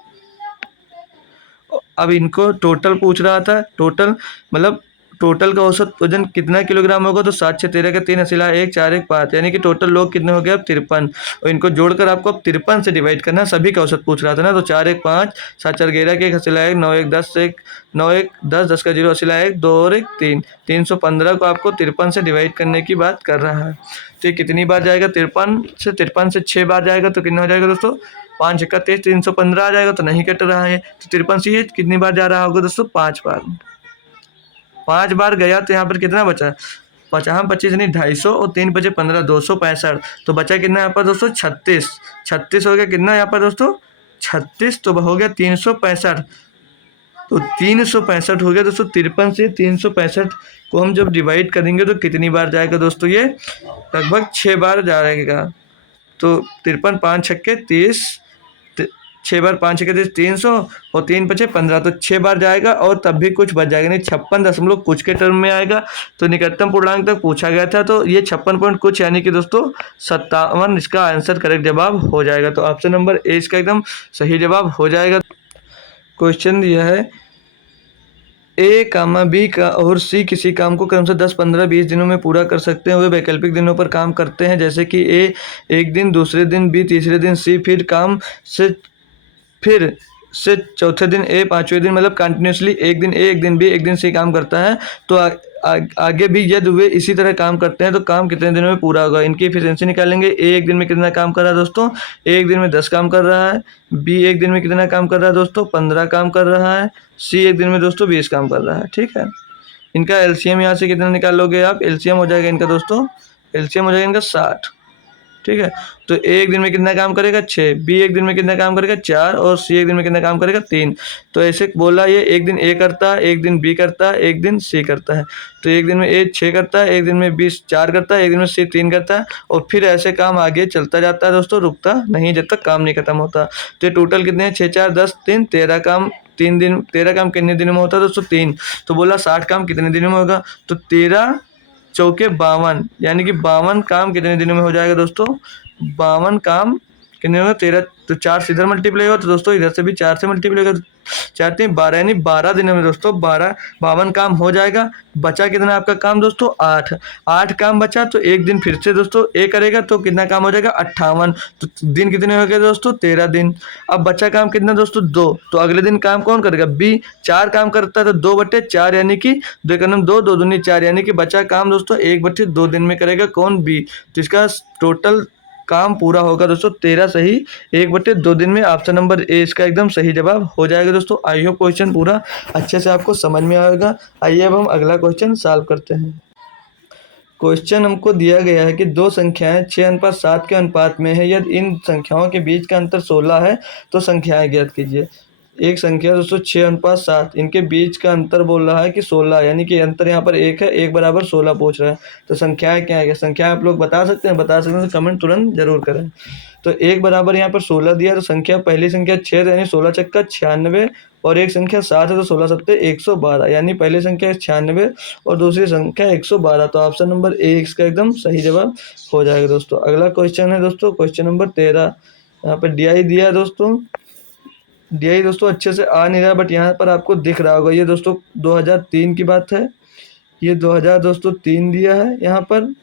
अब इनको टोटल पूछ रहा था, टोटल मतलब टोटल का औसत वजन कितना किलोग्राम होगा, तो 7 6 13 का 3 हसीला 1 4 1 5, यानी कि टोटल लोग कितने हो गए अब 53, और इनको जोड़कर आपको अब 53 से डिवाइड करना। सभी का औसत पूछ रहा था ना, तो 4 1 5, 7 4 11 के 1 हसीला 1, 9 1 10 1 9 1 10 10 का 0 हसीला 1, 2 और 1 3, 315 को आपको 53 से डिवाइड करने की बात कर रहा है। तो ये कितनी बार जाएगा? 53 से 6 बार जाएगा तो कितना हो जाएगा दोस्तों? 5 छक्का 23, 315 आ जाएगा, तो नहीं कट रहा है, तो 53 से ये कितनी बार जा रहा होगा दोस्तों? 5 बार। 5 बार गया तो यहाँ पर कितना बचा? 50 25 नहीं 250 और 3 बचे 15, 265, तो बचा कितना यहाँ पर दोस्तों? 36। 36 हो गया कितना यहाँ पर दोस्तों? 36, तो हो गया 365, तो 365 हो गया दोस्तों। 53 से 365 को हम जब डिवाइड करेंगे तो कितनी बार जाएगा दोस्तों? ये लगभग 6 बार जाएगा। तो 53 5 छक्के 30, 6 बार 5 छक्के 30 300 और 3 बचे 15, तो 6 बार जाएगा और तब भी कुछ बच जाएगा नहीं, 56 दशमलव कुछ के टर्म में आएगा। तो निकटतम पूर्णांक तक पूछा गया था, तो ये 56 पॉइंट कुछ यानी कि दोस्तों 57 इसका आंसर करेक्ट जवाब हो जाएगा। तो ऑप्शन नंबर ए इसका एकदम सही जवाब हो जाएगा। क्वेश्चन दिया है ए कामा बी का और सी किसी काम को क्रमशः 10 15 20 दिनों में पूरा कर सकते हैं। वे वैकल्पिक दिनों पर काम करते हैं, जैसे कि ए एक दिन, दूसरे दिन बी, तीसरे दिन सी, फिर से चौथे दिन ए, पांचवें दिन, मतलब कंटिन्यूसली एक दिन ए, एक दिन बी, एक दिन सी काम करता है। तो आगे भी यदि वे इसी तरह काम करते हैं तो काम कितने दिनों में पूरा होगा। इनकी एफिशिएंसी निकालेंगे। ए एक दिन में कितना काम कर रहा है दोस्तों? ए एक दिन में 10 काम कर रहा है। बी एक दिन में कितना काम कर रहा है दोस्तों? 15 काम कर रहा है। सी एक दिन में दोस्तों 20 काम कर रहा है। ठीक है, इनका एलसीएम यहाँ से कितना निकाल लोगे आप? एलसीएम हो जाएगा इनका दोस्तों, एलसीएम हो जाएगा इनका 60। ठीक है, तो ए एक दिन में कितना काम करेगा? 6, बी एक दिन में कितना काम करेगा? 4, और सी एक दिन में कितना काम करेगा? 3। तो ऐसे बोला ये एक दिन ए करता है, एक दिन बी करता है, एक दिन सी करता है। तो एक दिन में ए 6 करता है, एक दिन में बी 4 करता है, एक दिन में सी 3 करता है, और फिर ऐसे काम आगे चलता जाता है दोस्तों, रुकता नहीं जब तक काम नहीं खत्म होता। तो टोटल कितने हैं? 6 4 10 3 13 काम 3 दिन। 13 काम कितने दिनों में होता है दोस्तों? 3। तो बोला 60 काम कितने दिनों में होगा? तो 13 चौके 52, यानी कि 52 काम कितने दिनों में हो जाएगा दोस्तों? 52 काम कितने होगा 13, तो 4 से इधर मल्टीप्लाई होगा, तो दोस्तों इधर से भी 4 से मल्टीप्लाई होगा, 4 3 12, यानी 12 दिनों में दोस्तों 52 काम हो जाएगा। बचा कितना आपका काम दोस्तों 8 काम बचा, तो एक दिन फिर से दोस्तों ए करेगा तो कितना काम हो जाएगा 58, तो दिन कितने हो गए दोस्तों 13 दिन। अब बचा काम कितना दोस्तों 2, तो अगले दिन काम कौन करेगा बी, 4 काम करता है तो 2/4 यानी कि 2 का नाम 2, 2 दूनी 4, यानी कि बचा काम दोस्तों 1/2 दिन में करेगा कौन बी, तो इसका टोटल काम पूरा होगा दोस्तों 13 सही 1/2 दिन में। ऑप्शन नंबर ए इसका एकदम सही जवाब हो जाएगा दोस्तों। आई होप क्वेश्चन पूरा अच्छे से आपको समझ में आएगा। आइए अब हम अगला क्वेश्चन सॉल्व करते हैं। क्वेश्चन हमको दिया गया है कि दो संख्याएं 6:7 के अनुपात में है, यदि इन संख्याओं के बीच का अंतर 16 है तो संख्याएं ज्ञात कीजिए। एक संख्या दोस्तों 6:7, इनके बीच का अंतर बोल रहा है कि 16, यानी कि अंतर यहाँ पर 1 है, 1 बराबर 16 पूछ रहा है, तो संख्याएं क्या है, संख्या आप लोग बता सकते हैं, बता सकते हैं तो कमेंट तुरंत जरूर करें। तो 1 बराबर यहाँ पर 16 दिया, तो संख्या पहली संख्या 6 यानी 16 छक्का 96, और एक संख्या 7 है तो 16 सत्ते 112, यानी पहली संख्या 96 और दूसरी संख्या 112, तो ऑप्शन नंबर ए इसका एकदम सही जवाब हो जाएगा दोस्तों। अगला क्वेश्चन है दोस्तों क्वेश्चन नंबर 13। यहाँ पर डीआई दिया है दोस्तों, डीआई दोस्तों अच्छे से आ नहीं रहा, बट यहाँ पर आपको दिख रहा होगा, ये दोस्तों 2003 की बात है, ये 2000 दोस्तों 3 दिया है यहाँ पर,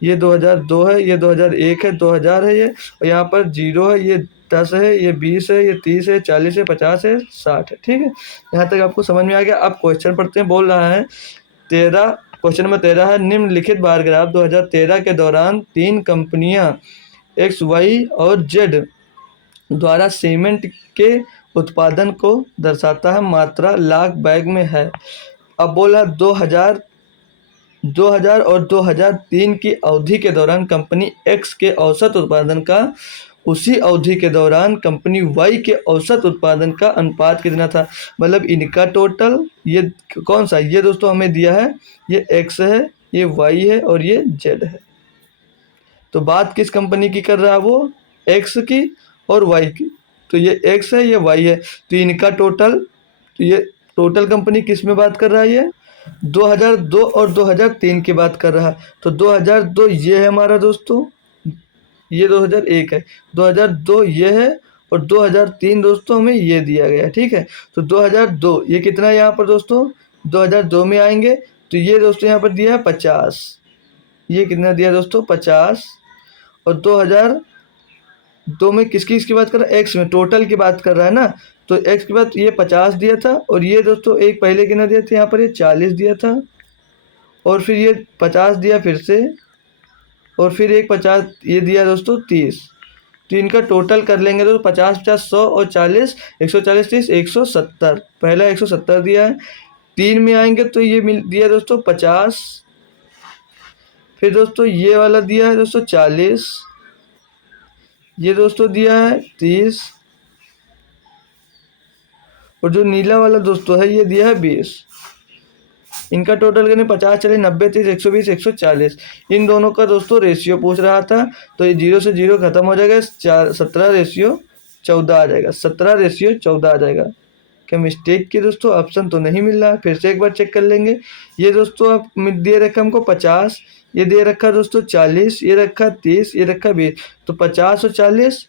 ये 2002 है, ये 2001 है, 2000 है ये, और यहाँ पर 0 है, ये 10 है, ये 20 है, ये 30 है, 40 है, 50 है, 60 है। ठीक है, यहाँ तक आपको समझ में आ गया। अब क्वेश्चन पढ़ते हैं। बोल रहा है 13, क्वेश्चन नंबर 13 है, निम्नलिखित बार ग्राफ 2013 के दौरान 3 कंपनियां एक्स वाई और जेड द्वारा सीमेंट के उत्पादन को दर्शाता है, मात्रा लाख बैग में है। अब बोला 2000 और 2003 की अवधि के दौरान कंपनी एक्स के औसत उत्पादन का उसी अवधि के दौरान कंपनी वाई के औसत उत्पादन का अनुपात कितना था, मतलब इनका टोटल, ये कौन सा, ये दोस्तों हमें दिया है, ये एक्स है, ये वाई है और ये जेड है। तो बात किस कंपनी की कर रहा है वो, एक्स की और वाई की, तो ये एक्स है, ये वाई है, तो इनका टोटल, तो ये टोटल कंपनी किस में बात कर रहा है, ये 2002 और 2003 की बात कर रहा है। तो 2002 ये है हमारा दोस्तों, ये 2001 है, 2002 ये है, और 2003 दोस्तों हमें ये दिया गया है। ठीक है, तो 2002 ये कितना है यहाँ पर दोस्तों, 2002 में आएंगे तो ये दोस्तों यहाँ पर दिया है 50, ये कितना दिया दोस्तों 50, और 2002 में किसकी इसकी बात कर रहा है, एक्स में, टोटल की बात कर रहा है ना, तो एक्स के बाद ये 50 दिया था, और ये दोस्तों एक पहले कितना दिया था यहाँ पर, ये 40 दिया था, और फिर ये 50 दिया फिर से, और फिर एक 50 ये दिया दोस्तों 30, तो इनका टोटल कर लेंगे तो 50 50 100 और 40 140 30 170, पहला 170 दिया है। 3 में आएंगे तो ये मिल दिया दोस्तों 50, फिर दोस्तों ये वाला दिया है दोस्तों 40, ये दोस्तों दिया है 30, और जो नीला वाला दोस्तों है ये दिया है 20। इनका टोटल करने 50 चले 90 30 120 140, इन दोनों का दोस्तों रेशियो पूछ रहा था, तो ये 0 से 0 खत्म हो जाएगा, 17:14 आ जाएगा, 17:14 आ जाएगा। क्या मिस्टेक की दोस्तों, ऑप्शन तो नहीं मिल रहा है, फिर से एक बार चेक कर लेंगे। ये दोस्तों आप दे रखा हमको 50, ये दे रखा दोस्तों 40, ये रखा 30, ये रखा 20, तो 50 और 40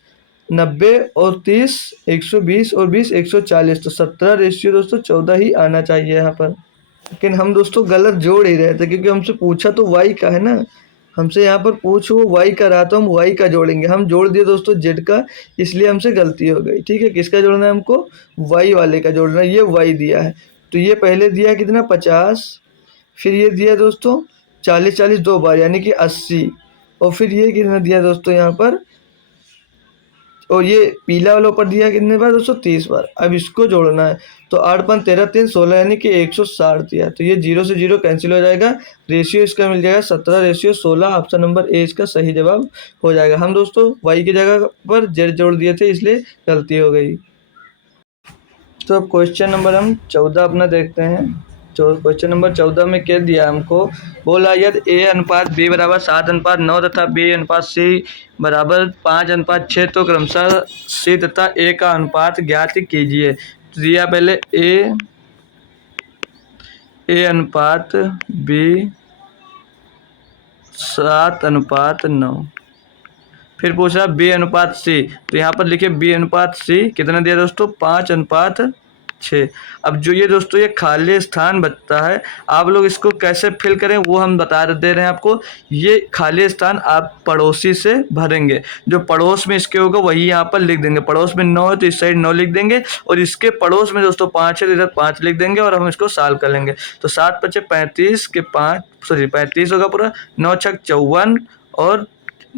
90 और 30 120 और 20 140, तो 17:14 ही आना चाहिए यहाँ पर। लेकिन हम दोस्तों गलत जोड़ ही रहे थे, क्योंकि हमसे पूछा तो वाई का है ना, हमसे यहाँ पर पूछ वो वाई का रहा, तो हम वाई का जोड़ेंगे, हम जोड़ दिए दोस्तों जेड का, इसलिए हमसे गलती हो गई। ठीक है, किसका जोड़ना है हमको, वाई वाले का जोड़ना है, ये वाई दिया है, तो ये पहले दिया कितना 50, फिर ये दिया दोस्तों 40 40 2 बार यानी कि 80, और फिर ये कितना दिया दोस्तों यहाँ पर, और ये पीला वाला ऊपर दिया कितने बार दोस्तों 30 बार। अब इसको जोड़ना है, तो 8 5 13 3 16 यानी कि 160 दिया, तो ये 0 से 0 कैंसिल हो जाएगा, रेशियो इसका मिल जाएगा 17:16, ऑप्शन नंबर ए इसका सही जवाब हो जाएगा। हम दोस्तों वाई की जगह पर जेड जोड़ दिए थे, इसलिए गलती हो गई। तो अब क्वेश्चन नंबर हम 14 अपना देखते हैं। क्वेश्चन नंबर 14 में क्या दिया हमको, बोला यदि ए अनुपात बी बराबर 7:9 तथा बी अनुपात सी बराबर 5:6, तो क्रमशः सी तथा ए का अनुपात ज्ञात कीजिए। तो दिया पहले ए अनुपात बी 7:9, फिर पूछ रहा बी अनुपात सी, तो यहाँ पर लिखिए बी अनुपात सी कितना दिया दोस्तों 5:6। अब जो ये दोस्तों ये खाली स्थान बचता है, आप लोग इसको कैसे फिल करें वो हम बता दे रहे हैं आपको। ये खाली स्थान आप पड़ोसी से भरेंगे, जो पड़ोस में इसके होगा वही यहाँ पर लिख देंगे। पड़ोस में 9 है तो इस साइड 9 लिख देंगे, और इसके पड़ोस में दोस्तों 5 है तो इधर 5 लिख देंगे, और हम इसको सॉल्व कर लेंगे। तो 7×5 = 35 के 5 सॉरी 35 होगा पूरा, 9×6 = 54 और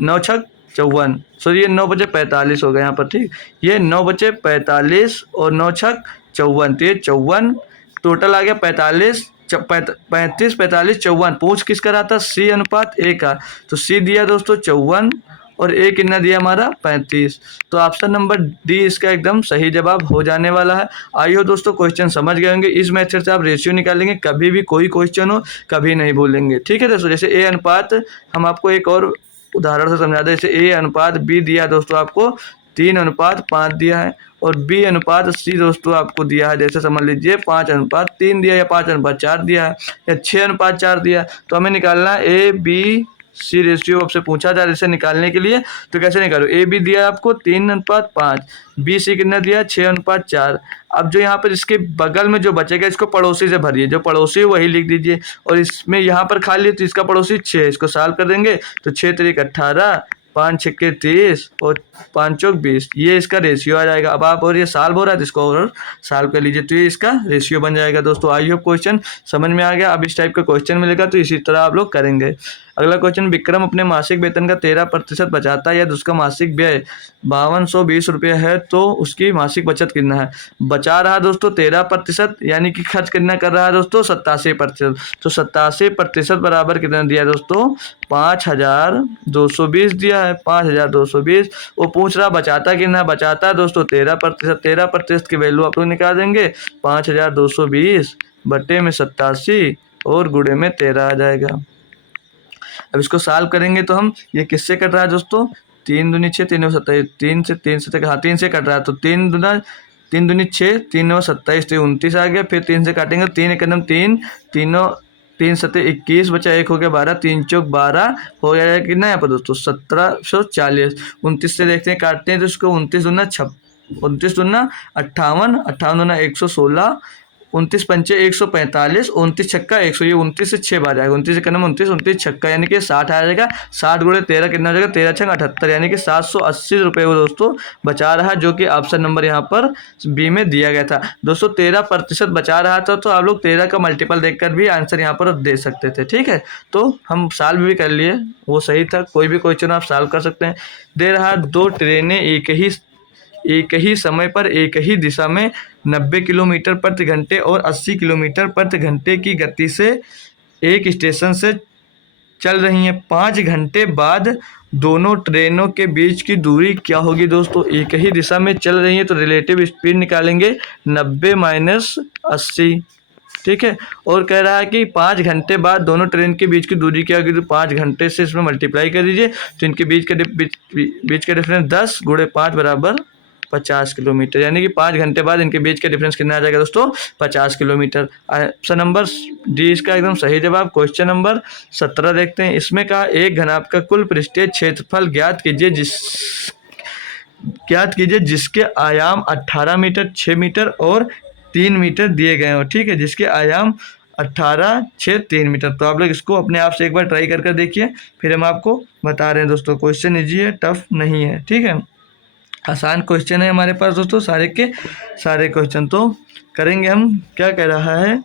9×6 = 54 सॉरी ये 9×45 हो गया यहाँ पर, ठीक। ये 9×45 और 9×6 = 54, तो ये 54 टोटल आ गया 35 35 45 54। पूछ किसका रहा था सी अनुपात ए का, तो सी दिया दोस्तों 54 और ए कितना दिया हमारा 35। तो ऑप्शन नंबर डी इसका एकदम सही जवाब हो जाने वाला है। आइए दोस्तों क्वेश्चन समझ गए होंगे। इस मेथड से आप रेशियो निकालेंगे, कभी भी कोई क्वेश्चन हो कभी नहीं भूलेंगे, ठीक है दोस्तों। जैसे ए अनुपात, हम आपको एक और उदाहरण से समझा दें। जैसे ए अनुपात बी दिया दोस्तों आपको 3:5 दिया है, और बी अनुपात सी दोस्तों आपको दिया है, जैसे समझ लीजिए 5:3 दिया या 5:4 दिया है या 6:4 दिया है। तो हमें निकालना ए बी सी रेशियो आपसे पूछा जा रहा है। इसे निकालने के लिए तो कैसे निकालो, ए बी दिया आपको 3:5, बी सी कितना दिया 6:4। अब जो यहाँ पर इसके बगल में जो बचेगा इसको पड़ोसी से भरिए, जो पड़ोसी है वही लिख दीजिए, और इसमें यहाँ पर खाली तो इसका पड़ोसी 6, इसको सॉल्व कर देंगे तो 6×3 = 18, 5×6 = 30 और 5×4 = 20, ये इसका रेशियो आ जाएगा। अब आप और ये सॉल्व हो रहा है तो इसको और सॉल्व कर लीजिए, तो ये इसका रेशियो बन जाएगा दोस्तों। आई होप क्वेश्चन समझ में आ गया। अब इस टाइप का क्वेश्चन मिलेगा तो इसी तरह आप लोग करेंगे। अगला क्वेश्चन, विक्रम अपने मासिक वेतन का 13% बचाता है, यदि उसका मासिक व्यय 5220 रुपये है तो उसकी मासिक बचत कितना है। बचा रहा दोस्तों 13%, यानी कि खर्च कितना कर रहा है दोस्तों 87%। तो 87% बराबर कितना दिया दोस्तों 5220 दिया है, 5220। वो पूछ रहा बचाता कितना है, बचाता है दोस्तों 13%। 13% की वैल्यू आप लोग निकाल देंगे 5220 बटे में 87 और गुणे में 13 आ जाएगा। अब इसको सॉल्व करेंगे तो हम ये किससे कट रहा है दोस्तों 3 दूनी 6 3 27, 3 से तक, हाँ 3 से कट रहा है, तो 3 दूनी 6 3 9 27, तो 29 आ गया। फिर 3 से काटेंगे 3 एकम 3 तीनों 3 7 21 बचा 1 हो गया 12, 3 चौक 12 हो जाएगा कितना यहाँ पर दोस्तों 1740। 29 से देखते हैं काटते हैं तो इसको 29 दूना 58, 58 दूना 116, 29 पंचे 145, 29 छक्का 100, ये 29 से 6 बार जाएगा, 29 एकम 29, 29 छक्का यानी कि 60 आ जाएगा। 60 × 13 कितना हो जाएगा 13 छंग 78, यानी कि 780 रुपये वो दोस्तों बचा रहा है, जो कि ऑप्शन नंबर यहाँ पर बी में दिया गया था दोस्तों। 13% बचा रहा था, तो आप लोग 13 का मल्टीपल देखकर भी आंसर यहाँ पर दे सकते थे, ठीक है। तो हम सॉल्व भी कर लिए, वो सही था। कोई भी क्वेश्चन आप सॉल्व कर सकते हैं। दे रहा है 2 ट्रेनें एक ही समय पर एक ही दिशा में 90 किलोमीटर प्रति घंटे और 80 किलोमीटर प्रति घंटे की गति से एक स्टेशन से चल रही हैं। 5 घंटे बाद दोनों ट्रेनों के बीच की दूरी क्या होगी दोस्तों। एक ही दिशा में चल रही है तो रिलेटिव स्पीड निकालेंगे 90 - 80, ठीक है। और कह रहा है कि 5 घंटे बाद दोनों ट्रेन के बीच की दूरी क्या होगी, तो 5 घंटे से इसमें मल्टीप्लाई कर दीजिए, तो इनके बीच का डिफरेंस 10 × 5 = 50 किलोमीटर, यानी कि 5 घंटे बाद इनके बीच का डिफरेंस कितना आ जाएगा दोस्तों 50 किलोमीटर। ऑप्शन नंबर डी इसका एकदम सही जवाब। क्वेश्चन नंबर 17 देखते हैं। इसमें कहा एक घनाभ का कुल पृष्ठीय क्षेत्रफल ज्ञात कीजिए जिसके आयाम 18 मीटर, 6 मीटर और 3 मीटर दिए गए हो, ठीक है। जिसके आयाम 18, 6, 3 मीटर। तो आप लोग इसको अपने आप से एक बार ट्राई कर देखिए, फिर हम आपको बता रहे हैं दोस्तों। क्वेश्चन इजी है, टफ नहीं है, ठीक है। आसान क्वेश्चन है हमारे पास दोस्तों, सारे के सारे क्वेश्चन तो करेंगे हम। क्या कह रहा है,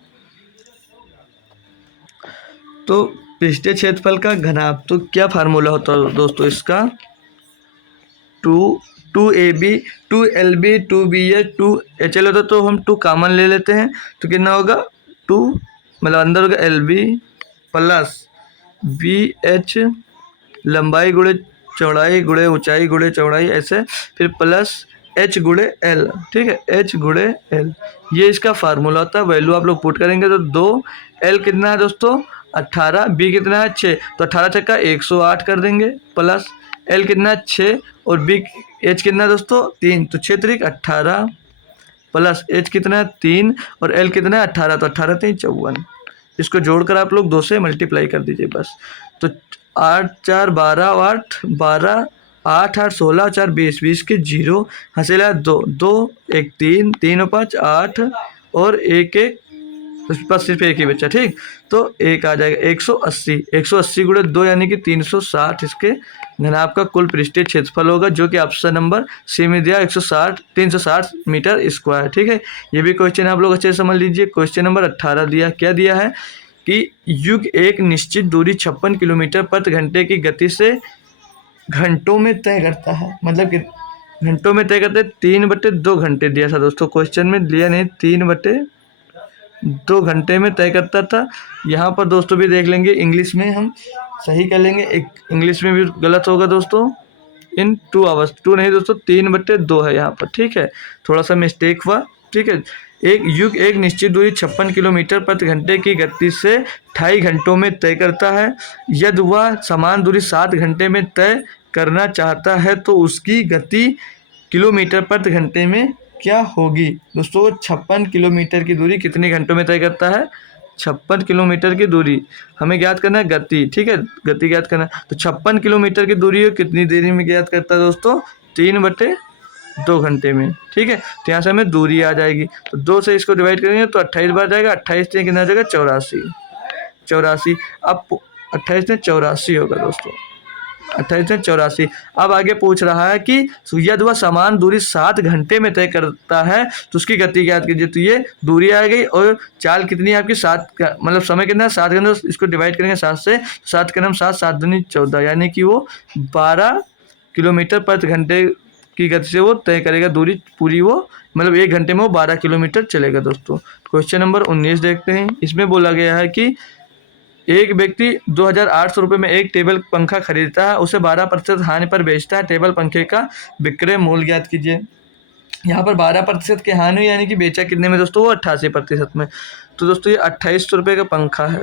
तो पृष्ठीय क्षेत्रफल का घनाभ, तो क्या फार्मूला होता है दोस्तों इसका 2AB 2LB 2BH 2HL होता, तो हम 2 कॉमन ले लेते हैं, तो कितना होगा 2 मतलब अंदर होगा LB प्लस BH लंबाई गुणे चौड़ाई गुणे ऊंचाई गुणे चौड़ाई, ऐसे फिर प्लस H × L, ठीक है, H × L, ये इसका फार्मूला होता है। वैल्यू आप लोग पुट करेंगे तो 2L कितना है दोस्तों 18, B कितना है 6, तो 18 छक्का 108 कर देंगे, प्लस L कितना है 6 और B H कितना है दोस्तों 3, तो 6 × 3 = 18 प्लस H कितना है 3 और L कितना है 18, तो 18 × 3 = 54। इसको जोड़कर आप लोग 2 से मल्टीप्लाई कर दीजिए बस। तो 8 × 4 = 12, 8 12 8 8 16 4 20 20 के 0 हंसेला 2 2 1 3 3 और 5 8 और 1 1 उस पास सिर्फ एक ही बच्चा, ठीक। तो एक आ जाएगा 180 180 गुणे 2 यानी कि 360 इसके घनाभ का कुल पृष्ठीय क्षेत्रफल होगा, जो कि ऑप्शन नंबर सी में दिया 360 मीटर स्क्वायर, ठीक है। ये भी क्वेश्चन आप लोग अच्छे से समझ लीजिए। क्वेश्चन नंबर 18 दिया, क्या दिया है कि युग एक निश्चित दूरी 56 किलोमीटर प्रति घंटे की गति से घंटों में तय करता है, मतलब कि घंटों में तय करते 3/2 घंटे दिया था दोस्तों, क्वेश्चन में लिया नहीं 3/2 घंटे में तय करता था। यहाँ पर दोस्तों भी देख लेंगे, इंग्लिश में हम सही कर लेंगे, एक इंग्लिश में भी गलत होगा दोस्तों, इन 2 आवर्स, 2 नहीं दोस्तों 3/2 है यहाँ पर, ठीक है, थोड़ा सा मिस्टेक हुआ, ठीक है। एक युग एक निश्चित दूरी 56 किलोमीटर प्रति घंटे की गति से 2.5 घंटों में तय करता है। यदि वह समान दूरी 7 घंटे में तय करना चाहता है तो उसकी गति किलोमीटर प्रति घंटे में क्या होगी। दोस्तों 56 किलोमीटर की दूरी कितने घंटों में तय करता है, 56 किलोमीटर की दूरी हमें ज्ञात करना है गति, ठीक है, गति ज्ञात करना है। तो 56 किलोमीटर की दूरी कितनी देरी में ज्ञात करता है दोस्तों, 3/2 घंटे में, ठीक है। तो यहाँ से हमें दूरी आ जाएगी, तो 2 से इसको डिवाइड करेंगे तो 28 बार जाएगा, 28 से कितना जाएगा 84। अब 28 में 84 होगा दोस्तों, 28 में 84। अब आगे पूछ रहा है कि यदि वह समान दूरी 7 घंटे में तय करता है तो उसकी गति ज्ञात कीजिए। तो ये दूरी आ गई और चाल कितनी है आपकी 7 का मतलब समय कितना है 7 घंटे, इसको डिवाइड करेंगे 7 से, 7 के नाम 7 7 दूनी 14, यानी कि वो 12 किलोमीटर प्रति घंटे की गति से वो तय करेगा दूरी पूरी, वो मतलब 1 घंटे में वो 12 किलोमीटर चलेगा दोस्तों। क्वेश्चन नंबर 19 देखते हैं। इसमें बोला गया है कि एक व्यक्ति 2,800 रुपये में एक टेबल पंखा खरीदता है, उसे 12% हानि पर बेचता है, टेबल पंखे का विक्रय मूल्य ज्ञात कीजिए। यहाँ पर 12% की हानि यानी कि बेचा कितने में दोस्तों, वो 88% में। तो दोस्तों ये 2800 रुपये का पंखा है,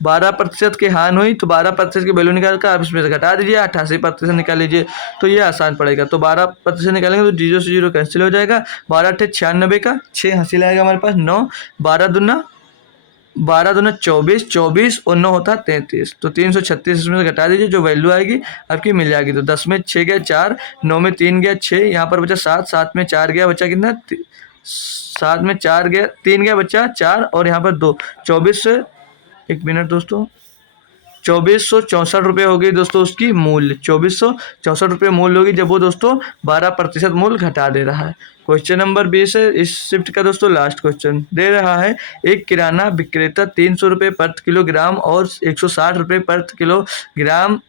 12% की हानि हुई तो 12% की वैल्यू निकाल कर आप इसमें से घटा दीजिए, 88% निकाल लीजिए, तो ये आसान पड़ेगा। तो 12% निकालेंगे तो 0 से 0 कैंसिल हो जाएगा, 12 8 96 का 6 हासिल आएगा हमारे पास, 9 12 दूना 24 24 और 9 होता है 33, तो 336 इसमें से घटा दीजिए, जो वैल्यू आएगी आपकी मिल जाएगी। तो 10 में 6 गया 4, 9 में 3 गया 6, यहाँ पर बचा 7, 7 में 4 गया, बचा कितना 7 में 4 गया 3 गया, बचा 4 और यहाँ पर 2, 24 से 1 मिनट दोस्तों, 2464 रुपये हो गई दोस्तों उसकी मूल्य, 2464 रुपये मूल्य होगी जब वो दोस्तों 12% मूल्य घटा दे रहा है। क्वेश्चन नंबर 20 है इस शिफ्ट का दोस्तों लास्ट क्वेश्चन, दे रहा है एक किराना विक्रेता 300 रुपये प्रति किलोग्राम और 160 रुपये प्रति किलोग्राम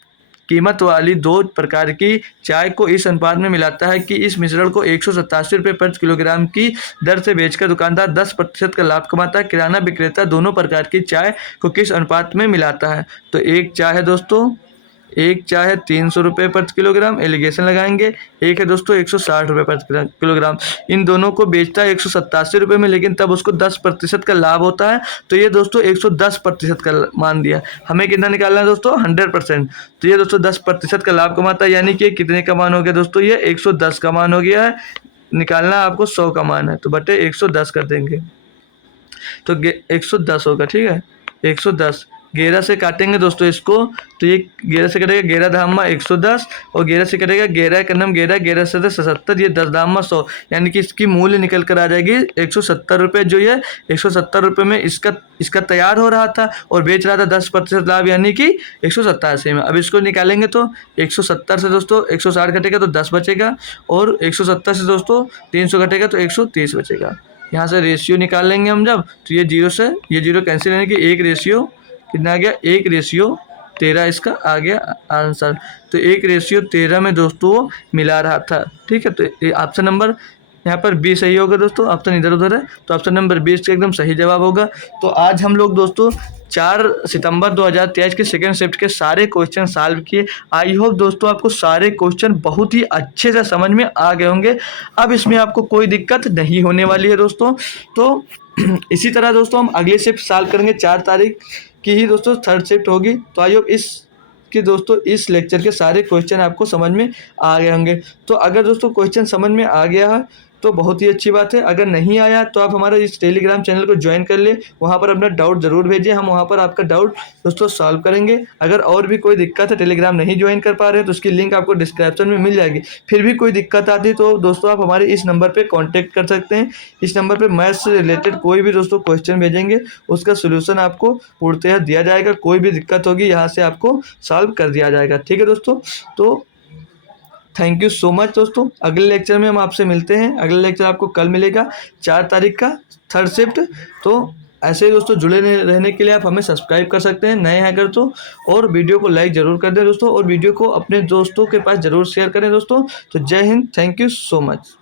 कीमत वाली 2 प्रकार की चाय को इस अनुपात में मिलाता है कि इस मिश्रण को 187 रुपये प्रति किलोग्राम की दर से बेचकर दुकानदार 10% का लाभ कमाता है। किराना विक्रेता दोनों प्रकार की चाय को किस अनुपात में मिलाता है। तो एक चाय है दोस्तों, एक चाय है 300 रुपये प्रति किलोग्राम, एलिगेशन लगाएंगे, एक है दोस्तों 160 रुपये प्रति किलोग्राम, इन दोनों को बेचता है 187 रुपये में, लेकिन तब उसको 10% का लाभ होता है। तो ये दोस्तों 110% का मान दिया, हमें कितना निकालना है दोस्तों 100%। तो ये दोस्तों 10% का लाभ कमाता है, यानी कि कितने का मान हो गया दोस्तों, ये 110 का मान हो गया है, निकालना आपको 100 का मान है, तो बटे 110 कर देंगे तो 110 होगा, ठीक है 110। 11 से काटेंगे दोस्तों इसको, तो ये 11 से कटेगा 11 धामा 110 और 11 से कटेगा 11 का नाम 11, 11 से 77, ये 10 धामा 100, यानी कि इसकी मूल्य निकल कर आ जाएगी 170 रुपये, जो ये 170 रुपये में इसका तैयार हो रहा था और बेच रहा था 10% लाभ, यानी कि 187 में। अब इसको निकालेंगे तो 170 से दोस्तों 160 घटेगा तो 10 बचेगा और 170 से दोस्तों 300 घटेगा तो 130 बचेगा। यहाँ से रेशियो निकाल लेंगे हम जब, तो ये 0 से ये 0 कैंसिल, यानी कि 1 रेशियो कितना आ गया 1 रेशियो 13 इसका आ गया आंसर। तो 1 रेशियो 13 में दोस्तों मिला रहा था, ठीक है। तो ऑप्शन नंबर यहाँ पर 20 सही होगा दोस्तों, ऑप्शन इधर उधर है, तो ऑप्शन नंबर 20 का एकदम सही जवाब होगा। तो आज हम लोग दोस्तों 4 सितंबर 2023 के सेकेंड शिफ्ट के सारे क्वेश्चन सॉल्व किए। आई होप दोस्तों आपको सारे क्वेश्चन बहुत ही अच्छे से समझ में आ गए होंगे। अब इसमें आपको कोई दिक्कत नहीं होने वाली है दोस्तों। तो इसी तरह दोस्तों हम अगली शिफ्ट सॉल्व करेंगे, 4 तारीख की ही दोस्तों थर्ड शिफ्ट होगी। तो आई होप इस लेक्चर के सारे क्वेश्चन आपको समझ में आ गए होंगे। तो अगर दोस्तों क्वेश्चन समझ में आ गया है तो बहुत ही अच्छी बात है। अगर नहीं आया तो आप हमारा इस टेलीग्राम चैनल को ज्वाइन कर ले, वहाँ पर अपना डाउट ज़रूर भेजिए, हम वहाँ पर आपका डाउट दोस्तों सॉल्व करेंगे। अगर और भी कोई दिक्कत है, टेलीग्राम नहीं ज्वाइन कर पा रहे हैं, तो उसकी लिंक आपको डिस्क्रिप्शन में मिल जाएगी। फिर भी कोई दिक्कत आती है तो दोस्तों आप हमारे इस नंबर पर कॉन्टैक्ट कर सकते हैं। इस नंबर पर मैथ्स से रिलेटेड कोई भी दोस्तों क्वेश्चन भेजेंगे, उसका सोल्यूशन आपको पूर्णतः दिया जाएगा। कोई भी दिक्कत होगी यहाँ से आपको सॉल्व कर दिया जाएगा। ठीक है दोस्तों, तो थैंक यू सो मच दोस्तों। अगले लेक्चर में हम आपसे मिलते हैं। अगला लेक्चर आपको कल मिलेगा 4 तारीख का, थर्ड शिफ्ट। तो ऐसे ही दोस्तों जुड़े रहने के लिए आप हमें सब्सक्राइब कर सकते हैं नए हैं अगर तो, और वीडियो को लाइक ज़रूर कर दें दोस्तों, और वीडियो को अपने दोस्तों के पास ज़रूर शेयर करें दोस्तों। तो जय Hind, thank you so much.